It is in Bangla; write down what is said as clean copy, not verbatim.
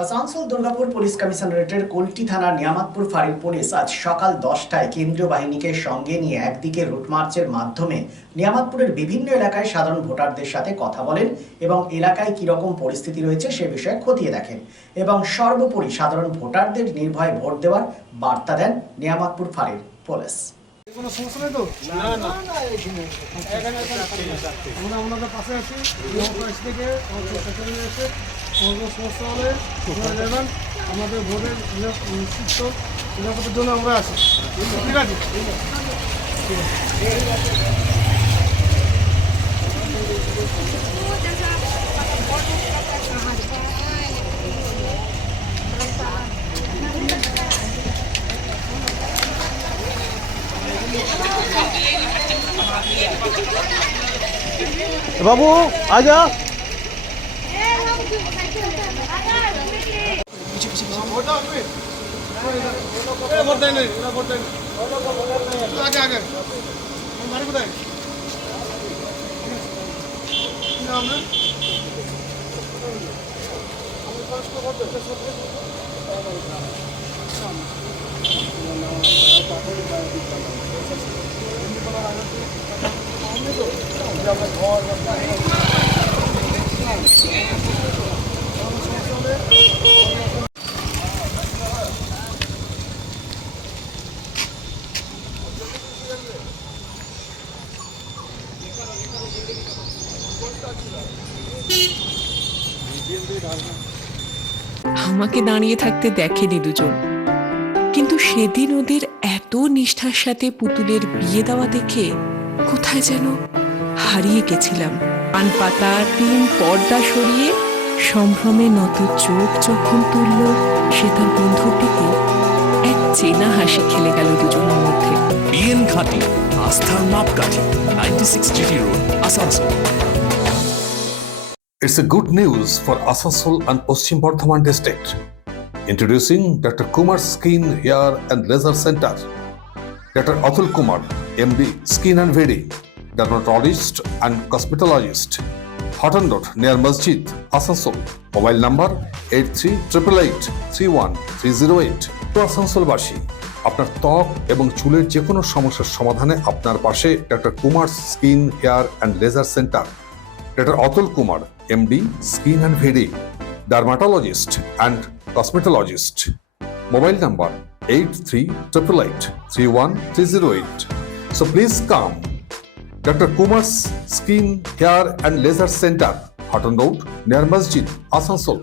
আসানসোল দুর্গাপুর পুলিশ কমিশনারেটের কুলটি থানার নিয়ামতপুর ফাঁড়ির পুলিশ আজ সকাল 10টায় কেন্দ্রীয় বাহিনীকে সঙ্গে নিয়ে একদিকে রুট মার্চের মাধ্যমে নিয়ামতপুরের বিভিন্ন এলাকায় সাধারণ ভোটারদের সাথে কথা বলেন এবং এলাকায় কিরকম পরিস্থিতি রয়েছে সে বিষয়ে খতিয়ে দেখেন এবং সর্বোপরি সাধারণ ভোটারদের নির্ভয়ে ভোট দেওয়ার বার্তা দেন নিয়ামতপুর ফাঁড়ির পুলিশ। কোনো সমস্যা নেই তো? আমরা আপনাদের পাশে আছি। থেকে এসে কোনো সমস্যা হলে আপনারা জানান। আমাদের ভোটের নিশ্চিত নিরাপত্তার জন্য আমরা আছি। ঠিক আছে? बाबू आजा। আগে আগে বাড়ি কোথায়? নাম না আমাকে দাঁড়িয়ে থাকতে দেখেনি দুজন, কিন্তু সেদিন ওদের এত নিষ্ঠার সাথে পুতুলের বিয়ে দেওয়া দেখে কোথায় যেন হারিয়ে গেছিলাম। পান পাতা টিন পর্দা সরিয়ে সম্ভ্রমে নত চোখ যখন তুলল, সে তার বন্ধুর দিকে এক চেনা হাসি খেলে গেল দুজনের মধ্যে। বিএন ঘাটি, আস্থার মাপকাঠি, 96 GT road, Asansol. It's a good news for Asansol and Paschim Bardhaman district. Introducing Dr. Kumar Skin Hair and Laser Center. Dr. Atul Kumar, MD, Skin and Wedding, dermatologist and cosmetologist. Hotton Road near Masjid, Asansol. Mobile number 8388831308. To Asansol বাসী, আপনার ত্বক এবং চুলের যে কোনো সমস্যার সমাধানে আপনার পাশে doctor Kumar skin hair and laser centre. Dr. Atul Kumar, MD, Skin and Wedding, dermatologist and cosmetologist. Mobile number 8388831308. So please come. Dr. Kumar's Skin, Hair and Laser Center, Hotton Road, near Masjid, Asansol.